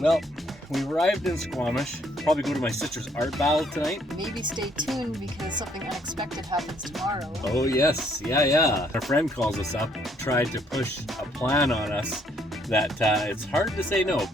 Well, we arrived in Squamish. Probably go to my sister's art battle tonight. Maybe stay tuned because something unexpected happens tomorrow. Oh yes, yeah. Our friend calls us up, tried to push a plan on us that it's hard to say no.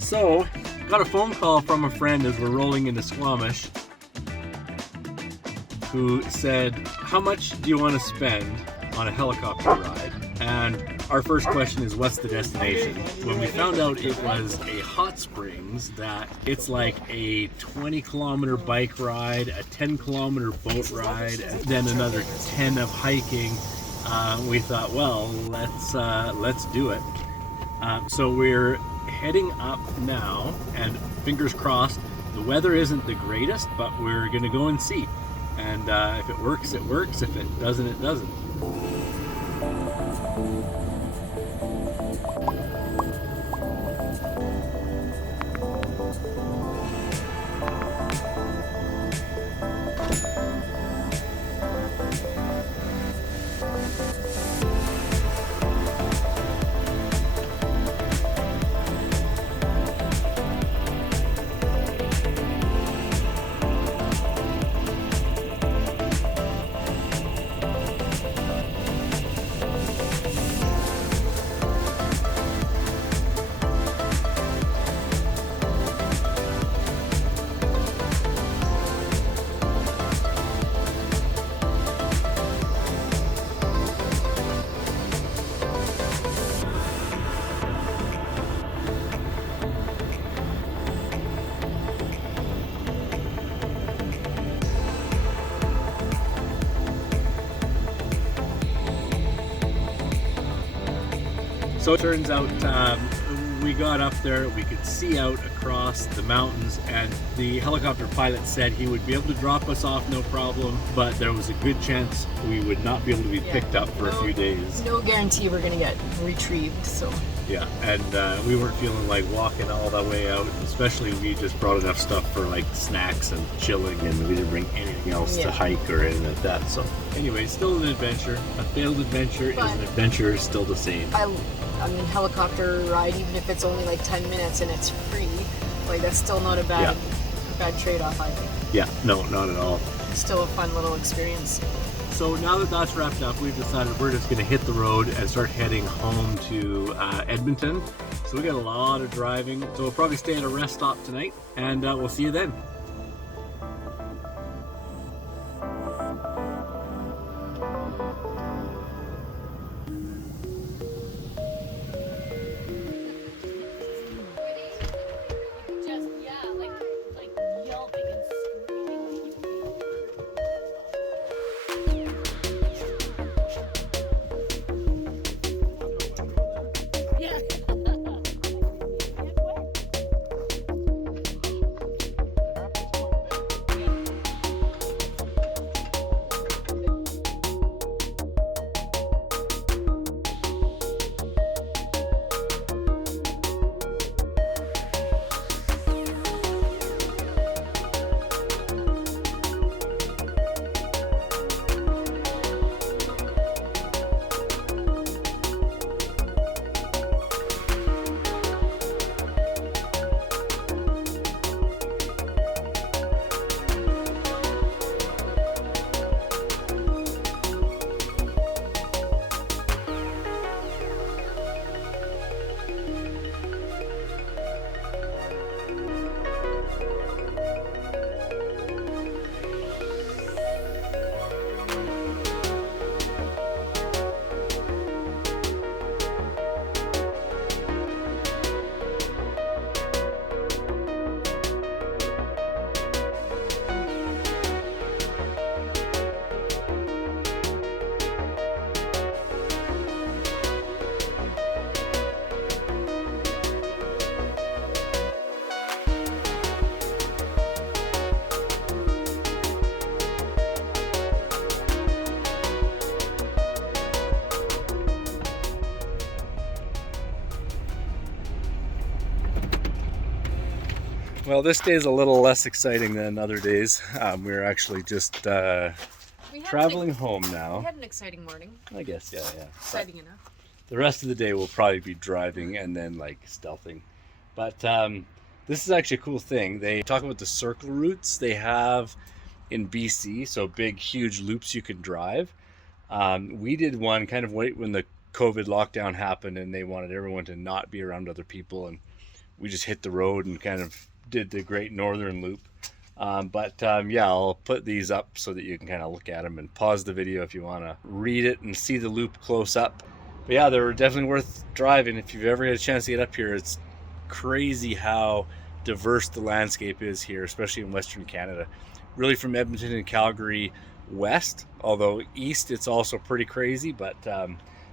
So, got a phone call from a friend as we're rolling into Squamish who said, how much do you want to spend on a helicopter ride? And our first question is, what's the destination? When we found out it was a hot springs, that it's like a 20-kilometer bike ride, a 10-kilometer boat ride, and then another 10 of hiking, we thought, well, let's do it. So we're heading up now, and fingers crossed, the weather isn't the greatest, but we're gonna go and see. And if it works, it works. If it doesn't, it doesn't. So it turns out we got up there, we could see out across the mountains, and the helicopter pilot said he would be able to drop us off no problem, but there was a good chance we would not be able to be picked up for a few days. No guarantee we're going to get retrieved, so. Yeah, and we weren't feeling like walking all the way out, especially we just brought enough stuff for like snacks and chilling, and we didn't bring anything else to hike or anything like that. So anyway, still an adventure. A failed adventure is an adventure, still the same. I mean, helicopter ride, even if it's only like 10 minutes and it's free, like that's still not a bad trade-off, I think. Yeah, no, not at all. It's still a fun little experience. So now that that's wrapped up, we've decided we're just going to hit the road and start heading home to Edmonton. So we got a lot of driving, so we'll probably stay at a rest stop tonight, and we'll see you then. Well, this day is a little less exciting than other days. We're actually just traveling home now. We had an exciting morning. I guess, yeah. Exciting enough. The rest of the day we'll probably be driving and then like stealthing. But this is actually a cool thing. They talk about the circle routes they have in BC, so big, huge loops you can drive. We did one kind of right when the COVID lockdown happened and they wanted everyone to not be around other people, and we just hit the road and kind of did the Great Northern Loop. Yeah, I'll put these up so that you can kind of look at them and pause the video if you want to read it and see the loop close up. But yeah, they're definitely worth driving. If you've ever had a chance to get up here, it's crazy how diverse the landscape is here, especially in Western Canada. Really from Edmonton and Calgary west, although east it's also pretty crazy, but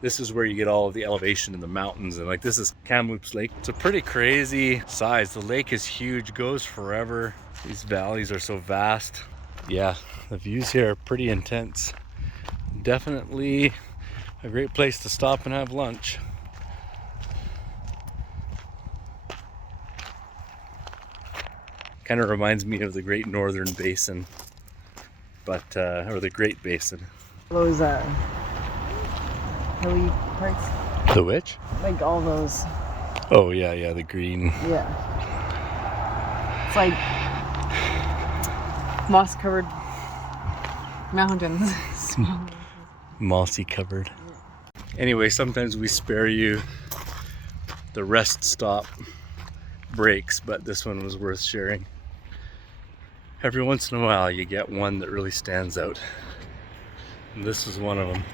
this is where you get all of the elevation in the mountains. And like, this is Kamloops Lake. It's a pretty crazy size. The lake is huge, goes forever. These valleys are so vast. Yeah, the views here are pretty intense. Definitely a great place to stop and have lunch. Kind of reminds me of the Great Northern Basin, but or the Great Basin. Those hilly parts. The which? Like all those. Oh yeah, the green. Yeah. It's like moss-covered mountains. Mossy covered. Anyway, sometimes we spare you the rest stop breaks, but this one was worth sharing. Every once in a while you get one that really stands out, and this is one of them.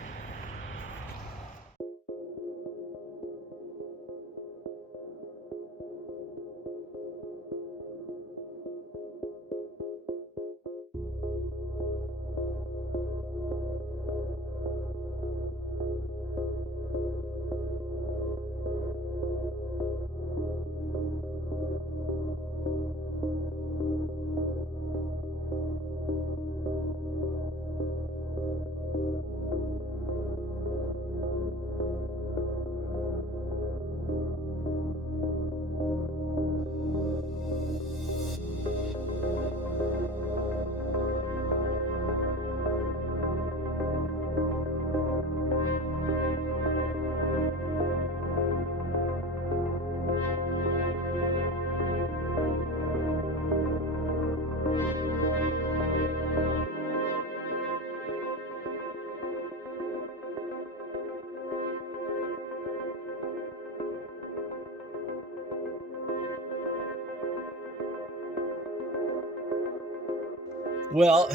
Well,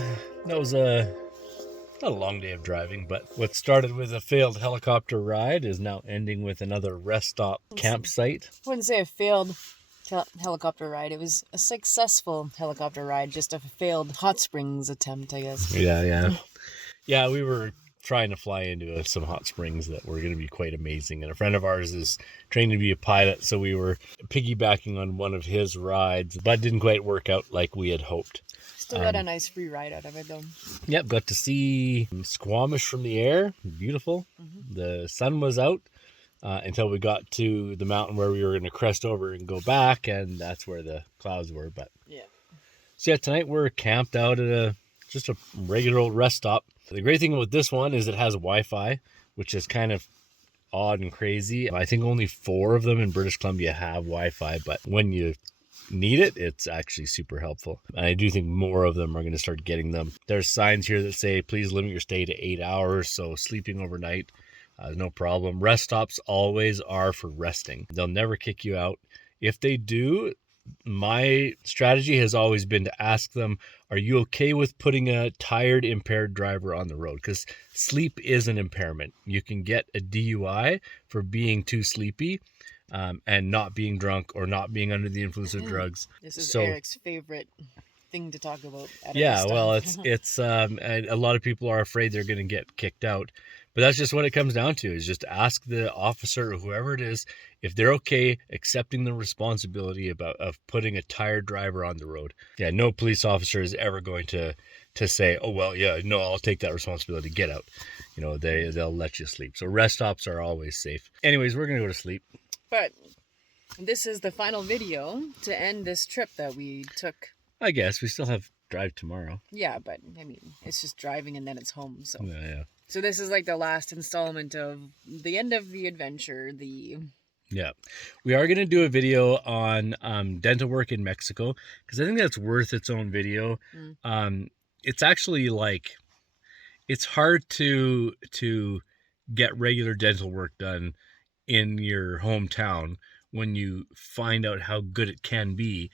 that was not a long day of driving, but what started with a failed helicopter ride is now ending with another rest stop campsite. I wouldn't say a failed helicopter ride. It was a successful helicopter ride, just a failed hot springs attempt, I guess. Yeah, we were trying to fly into some hot springs that were going to be quite amazing, and a friend of ours is trained to be a pilot, so we were piggybacking on one of his rides, but didn't quite work out like we had hoped. Still got a nice free ride out of it, though. Yep, got to see Squamish from the air. Beautiful. Mm-hmm. The sun was out until we got to the mountain where we were going to crest over and go back, and that's where the clouds were. But yeah. So yeah, tonight we're camped out at just a regular old rest stop. The great thing about this one is it has Wi-Fi, which is kind of odd and crazy. I think only 4 of them in British Columbia have Wi-Fi, but when you need it, it's actually super helpful. And I do think more of them are going to start getting them. There's signs here that say, please limit your stay to 8 hours. So sleeping overnight, no problem. Rest stops always are for resting. They'll never kick you out. If they do, my strategy has always been to ask them, are you okay with putting a tired, impaired driver on the road? Because sleep is an impairment. You can get a DUI for being too sleepy. And not being drunk or not being under the influence of drugs. This is Eric's favorite thing to talk about. Well, it's and a lot of people are afraid they're going to get kicked out, but that's just what it comes down to. Is just ask the officer or whoever it is if they're okay accepting the responsibility of putting a tired driver on the road. Yeah, no police officer is ever going to say, oh well, yeah, no, I'll take that responsibility. Get out. You know, they'll let you sleep. So rest stops are always safe. Anyways, we're gonna go to sleep. But This is the final video to end this trip that we took. I guess we still have drive tomorrow. Yeah, but I mean, it's just driving and then it's home. So Yeah. So this is like the last installment of the end of the adventure. Yeah, we are going to do a video on dental work in Mexico because I think that's worth its own video. It's actually like, it's hard to get regular dental work done in your hometown when you find out how good it can be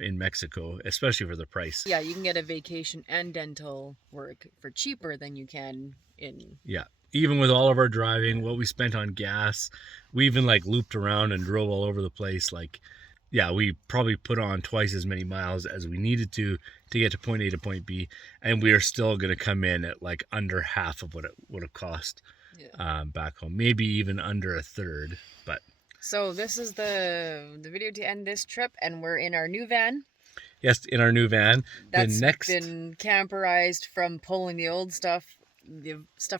in Mexico, especially for the price. Yeah, you can get a vacation and dental work for cheaper than you can in... Yeah, even with all of our driving, what we spent on gas, we even like looped around and drove all over the place. Like, yeah, we probably put on twice as many miles as we needed to get to point A to point B, and we are still going to come in at like under half of what it would have cost back home, maybe even under a third. But so this is the video to end this trip, and we're in our new van. Yes, in our new van. That's been camperized from pulling the stuff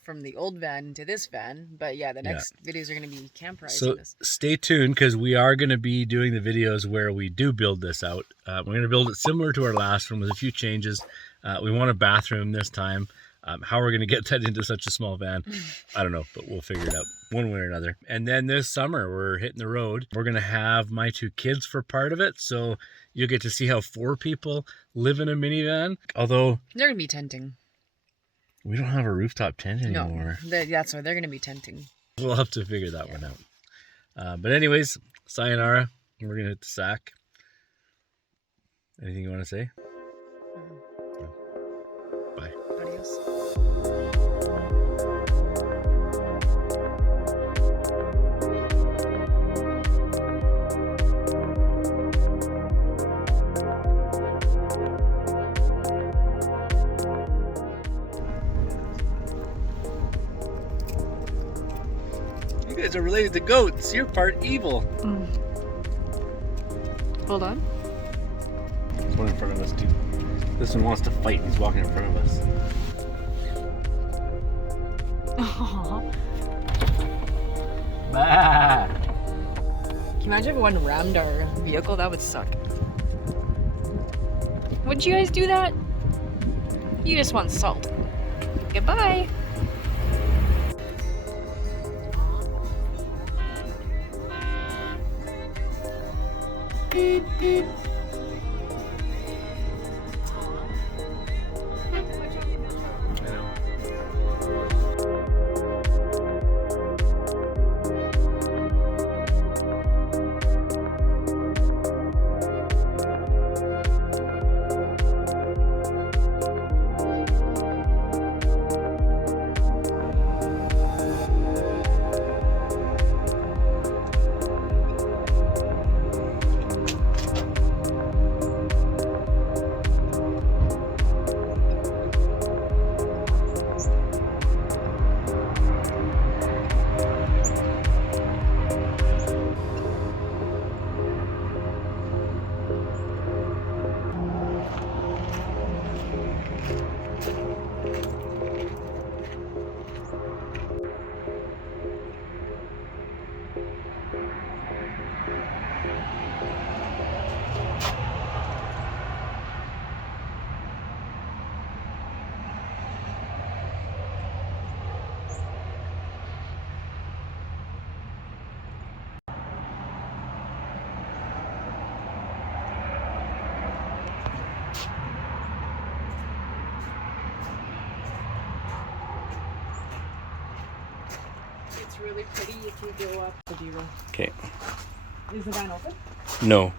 from the old van into this van. But yeah, the next videos are going to be camperized. So stay tuned, because we are going to be doing the videos where we do build this out. We're going to build it similar to our last one with a few changes. We want a bathroom this time. How we're going to get that into such a small van, I don't know, but we'll figure it out one way or another. And then this summer, we're hitting the road. We're going to have my 2 kids for part of it. So you'll get to see how 4 people live in a minivan. Although they're going to be tenting. We don't have a rooftop tent anymore. No, that's why they're going to be tenting. We'll have to figure that one out. But anyways, sayonara. We're going to hit the sack. Anything you want to say? No. Bye. Adios. You guys are related to goats. You're part evil. Hold on. There's one in front of us too. This one wants to fight. He's walking in front of us. Aww. Bah! Can you imagine if one rammed our vehicle? That would suck. Would you guys do that? You just want salt. Goodbye. Beep, beep. Really pretty if you go up the D-roll. Okay. Is the van open? No.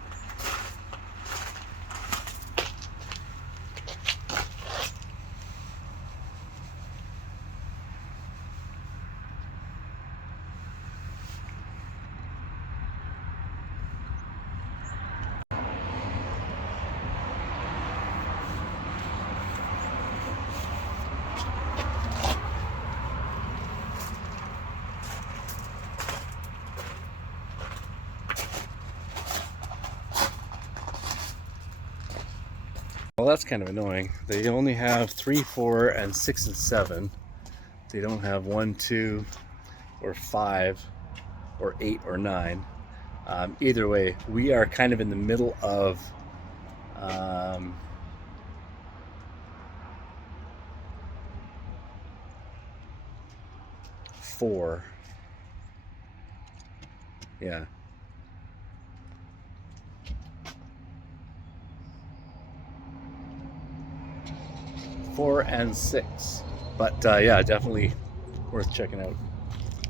Well, that's kind of annoying. They only have 3, 4, and 6 and 7. They don't have 1, 2, or 5, or 8 or 9. Either way, we are kind of in the middle of 4. Yeah. 4 and 6. But yeah, definitely worth checking out.